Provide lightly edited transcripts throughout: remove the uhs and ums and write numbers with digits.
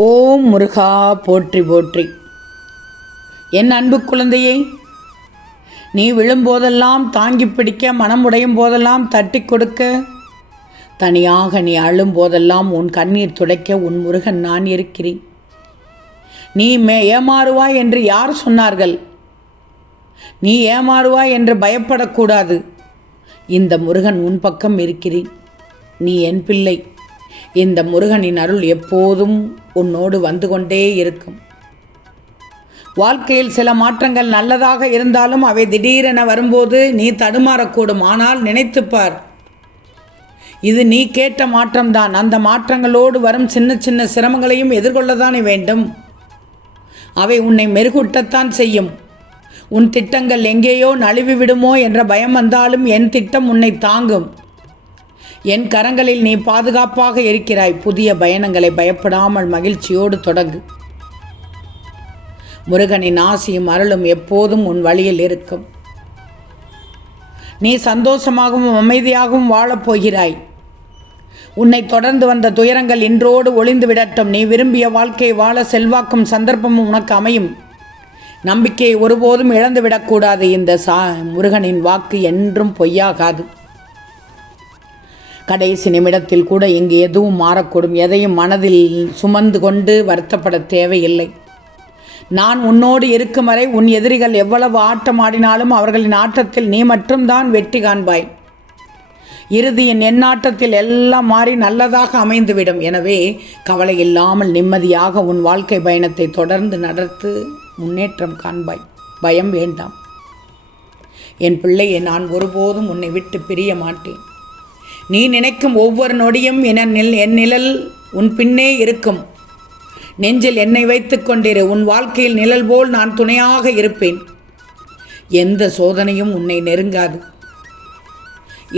ஓம் முருகா போற்றி போற்றி. என் அன்பு குழந்தையை, நீ விழும்போதெல்லாம் தாங்கி பிடிக்க, மனம் உடையும் போதெல்லாம் தட்டி கொடுக்க, தனியாக நீ அழும் போதெல்லாம் உன் கண்ணீர் துடைக்க உன் முருகன் நான் இருக்கிறேன். நீ ஏமாறுவாய் என்று யார் சொன்னார்கள்? நீ ஏமாறுவாய் என்று பயப்படக்கூடாது. இந்த முருகன் உன் பக்கம் இருக்கிறேன். நீ என் பிள்ளை. இந்த முருகனின் அருள் எப்போதும் உன்னோடு வந்து கொண்டே இருக்கும். வாழ்க்கையில் சில மாற்றங்கள் நல்லதாக இருந்தாலும் அவை திடீரென வரும்போது நீ தடுமாறக்கூடும். ஆனால் நினைத்துப்பார், இது நீ கேட்ட மாற்றம்தான். அந்த மாற்றங்களோடு வரும் சின்ன சின்ன சிரமங்களையும் எதிர்கொள்ளத்தானே வேண்டும். அவை உன்னை மெருகூட்டத்தான் செய்யும். உன் திட்டங்கள் எங்கேயோ நழுவி விடுமோ என்ற பயம் வந்தாலும் என் திட்டம் உன்னை தாங்கும். என் கரங்களில் நீ பாதுகாப்பாக இருக்கிறாய். புதிய பயணங்களை பயப்படாமல் மகிழ்ச்சியோடு தொடங்கு. முருகனின் ஆசியும் அருளும் எப்போதும் உன் வழியில் இருக்கும். நீ சந்தோஷமாகவும் அமைதியாகவும் வாழப்போகிறாய். உன்னை தொடர்ந்து வந்த துயரங்கள் இன்றோடு ஒளிந்து விடட்டும். நீ விரும்பிய வாழ்க்கையை வாழ செல்வாக்கும் சந்தர்ப்பமும் உனக்கு அமையும். நம்பிக்கையை ஒருபோதும் இழந்துவிடக்கூடாது. இந்த முருகனின் வாக்கு என்றும் பொய்யாகாது. கடைசி நிமிடத்தில் கூட இங்கு எதுவும் மாறக்கூடும். எதையும் மனதில் சுமந்து கொண்டு வருத்தப்பட தேவையில்லை. நான் உன்னோடு இருக்கும் வரை உன் எதிரிகள் எவ்வளவு ஆட்டம் ஆடினாலும் அவர்களின் ஆட்டத்தில் நீ மட்டும்தான் வெற்றி காண்பாய். இறுதியின் எண்ணாட்டத்தில் எல்லாம் மாறி நல்லதாக அமைந்துவிடும். எனவே கவலை இல்லாமல் நிம்மதியாக உன் வாழ்க்கை பயணத்தை தொடர்ந்து நடத்து முன்னேற்றம் காண்பாய். பயம் வேண்டாம். என் பிள்ளையை, நான் ஒருபோதும் உன்னை விட்டு பிரிய மாட்டேன். நீ நினைக்கும் ஒவ்வொரு நொடியும் என் நிழல் உன் பின்னே இருக்கும். நெஞ்சில் என்னை வைத்துக் கொண்டிரு. உன் வாழ்க்கையில் நிழல் போல் நான் துணையாக இருப்பேன். எந்த சோதனையும் உன்னை நெருங்காது.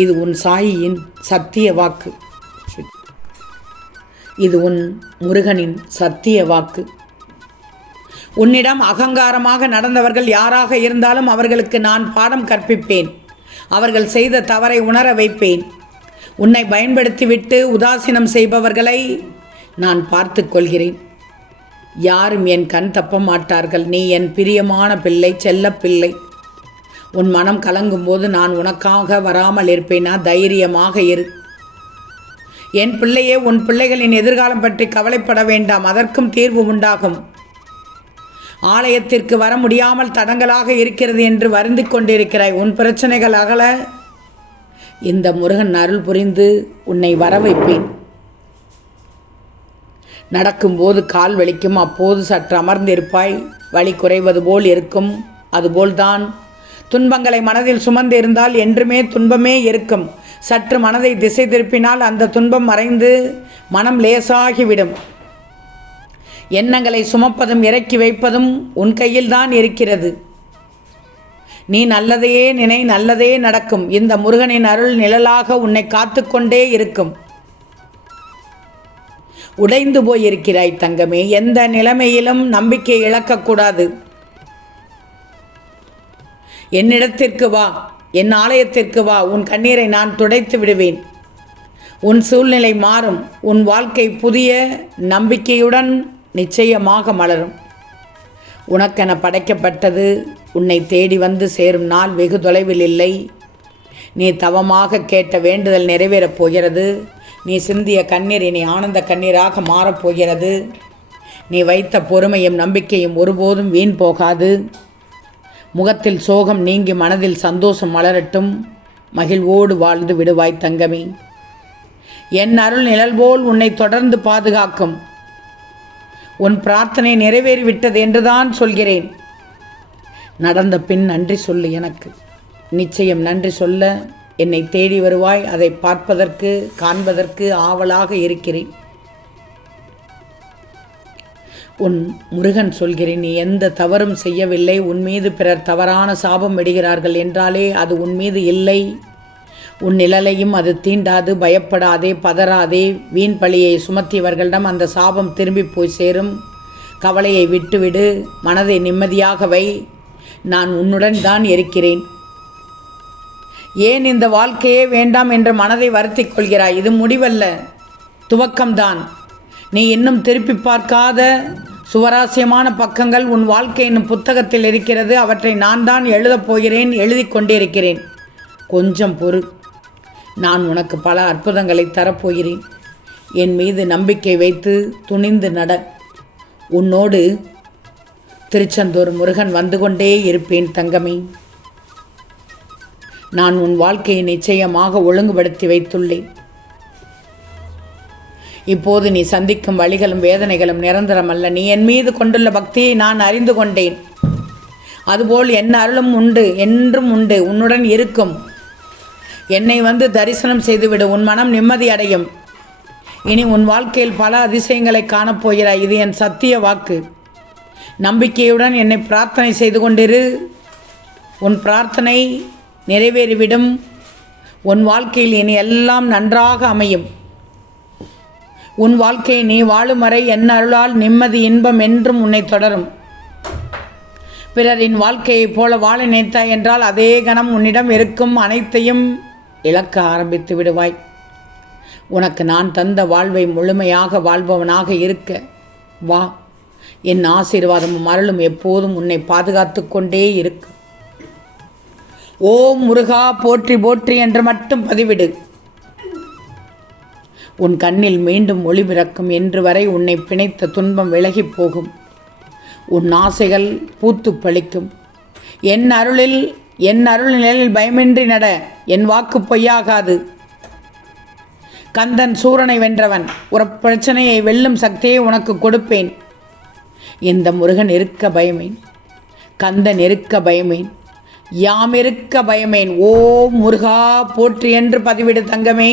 இது உன் சாயியின் சத்திய வாக்கு. இது உன் முருகனின் சத்திய வாக்கு. உன்னிடம் அகங்காரமாக நடந்தவர்கள் யாராக இருந்தாலும் அவர்களுக்கு நான் பாடம் கற்பிப்பேன். அவர்கள் செய்த தவறை உணர வைப்பேன். உன்னை பயன்படுத்திவிட்டு உதாசீனம் செய்பவர்களை நான் பார்த்து கொள்கிறேன். யாரும் என் கண் தப்ப மாட்டார்கள். நீ என் பிரியமான பிள்ளை, செல்ல பிள்ளை. உன் மனம் கலங்கும் போது நான் உனக்காக வராமல் இருப்பேனா? தைரியமாக இரு. என் பிள்ளையே, உன் பிள்ளைகளின் எதிர்காலம் பற்றி கவலைப்பட வேண்டாம். அதற்கும் தீர்வு உண்டாகும். ஆலயத்திற்கு வர முடியாமல் தடங்களாக இருக்கிறது என்று வருந்திக் கொண்டிருக்கிறாய். உன் பிரச்சனைகள் அகல இந்த முருகன் அருள் புரிந்து உன்னை வர வைப்பேன். நடக்கும்போது கால் வலிக்கும். அப்போது சற்று அமர்ந்திருப்பாய். வலி குறைவது போல் இருக்கும். அதுபோல்தான் துன்பங்களை மனதில் சுமந்து இருந்தால் என்றுமே துன்பமே இருக்கும். சற்று மனதை திசை திருப்பினால் அந்த துன்பம் மறைந்து மனம் லேசாகிவிடும். எண்ணங்களை சுமப்பதும் இறக்கி வைப்பதும் உன் கையில்தான் இருக்கிறது. நீ நல்லதையே நினை, நல்லதே நடக்கும். இந்த முருகனின் அருள் நிழலாக உன்னை காத்து கொண்டே இருக்கும். உடைந்து போயிருக்கிறாய் தங்கமே. எந்த நிலைமையிலும் நம்பிக்கை இழக்கக்கூடாது. என்னிடத்திற்கு வா, என் ஆலயத்திற்கு வா. உன் கண்ணீரை நான் துடைத்து விடுவேன். உன் சூழ்நிலை மாறும். உன் வாழ்க்கை புதிய நம்பிக்கையுடன் நிச்சயமாக மலரும். உனக்கென படைக்கப்பட்டது உன்னை தேடி வந்து சேரும் நாள் வெகு தொலைவில் இல்லை. நீ தவமாக கேட்ட வேண்டுதல் நிறைவேறப் போகிறது. நீ சிந்திய கண்ணீர் இனி ஆனந்த கண்ணீராக மாறப்போகிறது. நீ வைத்த பொறுமையும் நம்பிக்கையும் ஒருபோதும் வீண் போகாது. முகத்தில் சோகம் நீங்கி மனதில் சந்தோஷம் மலரட்டும். மகிழ்வோடு வாழ்ந்து விடுவாய் தங்கமே. என் அருள் நிழல் போல் உன்னை தொடர்ந்து பாதுகாக்கும். உன் பிரார்த்தனை நிறைவேறிவிட்டது என்றுதான் சொல்கிறேன். நடந்த பின் நன்றி சொல்லு எனக்கு. நிச்சயம் நன்றி சொல்ல என்னை தேடி வருவாய். அதை பார்ப்பதற்கு, காண்பதற்கு ஆவலாக இருக்கிறேன். உன் முருகன் சொல்கிறேன், நீ எந்த தவறும் செய்யவில்லை. உன் மீது பிறர் தவறான சாபம் விடுகிறார்கள் என்றாலே அது உன் மீது இல்லை. உன் நிழலையும் அது தீண்டாது. பயப்படாதே, பதறாதே. வீண் பழியை சுமத்தியவர்களிடம் அந்த சாபம் திரும்பி போய் சேரும். கவலையை விட்டுவிடு. மனதை நிம்மதியாக வை. நான் உன்னுடன் தான் இருக்கிறேன். ஏன் இந்த வாழ்க்கையே வேண்டாம் என்று மனதை வருத்திக் கொள்கிறாய்? இது முடிவல்ல, துவக்கம்தான். நீ இன்னும் திருப்பி பார்க்காத சுவராசியமான பக்கங்கள் உன் வாழ்க்கை என்னும் புத்தகத்தில் இருக்கிறது. அவற்றை நான் தான் எழுதப் போகிறேன், எழுதி கொண்டிருக்கிறேன். கொஞ்சம் பொறு, நான் உனக்கு பல அற்புதங்களை தரப்போகிறேன். என் மீது நம்பிக்கை வைத்து துணிந்து நட. உன்னோடு திருச்செந்தூர் முருகன் வந்து கொண்டே இருப்பேன் தங்கமே. நான் உன் வாழ்க்கையை நிச்சயமாக ஒழுங்குபடுத்தி வைத்துள்ளேன். இப்போது நீ சந்திக்கும் வழிகளும் வேதனைகளும் நிரந்தரமல்ல. நீ என் மீது கொண்டுள்ள பக்தியை நான் அறிந்து கொண்டேன். அதுபோல் என் அருளும் உண்டு, என்றும் உண்டு, உன்னுடன் இருக்கும். என்னை வந்து தரிசனம் செய்துவிடு, உன் மனம் நிம்மதி அடையும். இனி உன் வாழ்க்கையில் பல அதிசயங்களை காணப்போகிறாய். இது என் சத்திய வாக்கு. நம்பிக்கையுடன் என்னை பிரார்த்தனை செய்து கொண்டிரு. உன் பிரார்த்தனை நிறைவேறிவிடும். உன் வாழ்க்கையில் இனி எல்லாம் நன்றாக அமையும். உன் வாழ்க்கையை நீ வாழும் வரை என் அருளால் நிம்மதி இன்பம் என்றும் உன்னை தொடரும். பிறரின் வாழ்க்கையைப் போல வாழ நினைத்தாய் என்றால் அதே கணம் உன்னிடம் இருக்கும் அனைத்தையும் இழக்க ஆரம்பித்து விடுவாய். உனக்கு நான் தந்த வாழ்வை முழுமையாக வாழ்பவனாக இருக்க வா. என் ஆசீர்வாதமும் அருளும் எப்போதும் உன்னை பாதுகாத்து கொண்டே இருக்கும். ஓம் முருகா போற்றி போற்றி என்று மட்டும் பதிவிடு. உன் கண்ணில் மீண்டும் ஒளி பிறக்கும். என்று வரை உன்னை பிணைத்த துன்பம் விலகி போகும். உன் ஆசைகள் பூத்து பளிக்கும். என் அருள் நிழலில் பயமின்றி நட. என் வாக்கு பொய்யாகாது. கந்தன் சூரனை வென்றவன். ஒரு பிரச்சனையை வெல்லும் சக்தியை உனக்கு கொடுப்பேன். இந்த முருகன் இருக்க பயமேன், கந்தன் இருக்க பயமேன், யாம் இருக்க பயமேன். ஓம் முருகா போற்றி என்று பதிவிடு தங்கமே.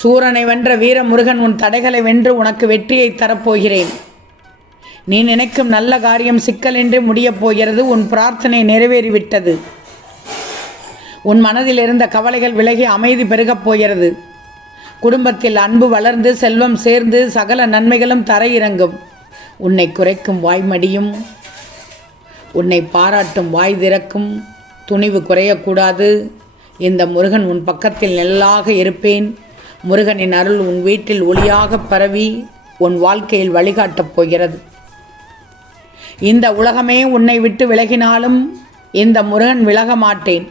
சூரனை வென்ற வீர முருகன் உன் தடைகளை வென்று உனக்கு வெற்றியை தரப்போகிறேன். நீ நினைக்கும் நல்ல காரியம் சிக்கலின்றி முடியப் போகிறது. உன் பிரார்த்தனை நிறைவேறிவிட்டது. உன் மனதில் இருந்த கவலைகள் விலகி அமைதி பெருகப் போகிறது. குடும்பத்தில் அன்பு வளர்ந்து செல்வம் சேர்ந்து சகல நன்மைகளும் தர இறங்கும். உன்னை குறைக்கும் வாய்மடியும், உன்னை பாராட்டும் வாய் திறக்கும். துணிவு குறையக்கூடாது. இந்த முருகன் உன் பக்கத்தில் நெல்லாக இருப்பேன். முருகனின் அருள் உன் வீட்டில் ஒளியாக பரவி உன் வாழ்க்கையில் வழிகாட்டப் போகிறது. இந்த உலகமே உன்னை விட்டு விலகினாலும் இந்த முருகன் விலக மாட்டேன்.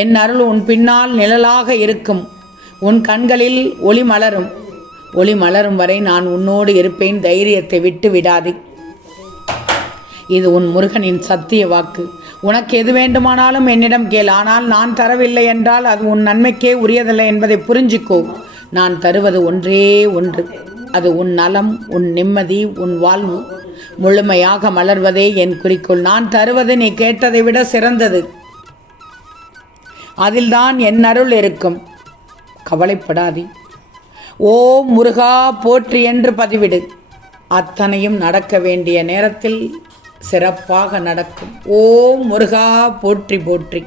என் அருள் உன் பின்னால் நிழலாக இருக்கும். உன் கண்களில் ஒளி மலரும். ஒளி மலரும் வரை நான் உன்னோடு இருப்பேன். தைரியத்தை விட்டு விடாதே. இது உன் முருகனின் சத்திய வாக்கு. உனக்கு எது வேண்டுமானாலும் என்னிடம் கேள். ஆனால் நான் தரவில்லை என்றால் அது உன் நன்மைக்கே உரியதில்லை என்பதை புரிஞ்சிக்கோ. நான் தருவது ஒன்றே ஒன்று. அது உன் நலம், உன் நிம்மதி, உன் வாழ்வு முழுமையாக மலர்வதே என் குறிக்கோள். நான் தருவது நீ கேட்டதை விட சிறந்தது. அதில்தான் என் அருள் இருக்கும். கவலைப்படாதே. ஓம் முருகா போற்றி என்று பதிவிடு. அத்தனையும் நடக்க வேண்டிய நேரத்தில் சிறப்பாக நடக்கும். ஓம் முருகா போற்றி போற்றி.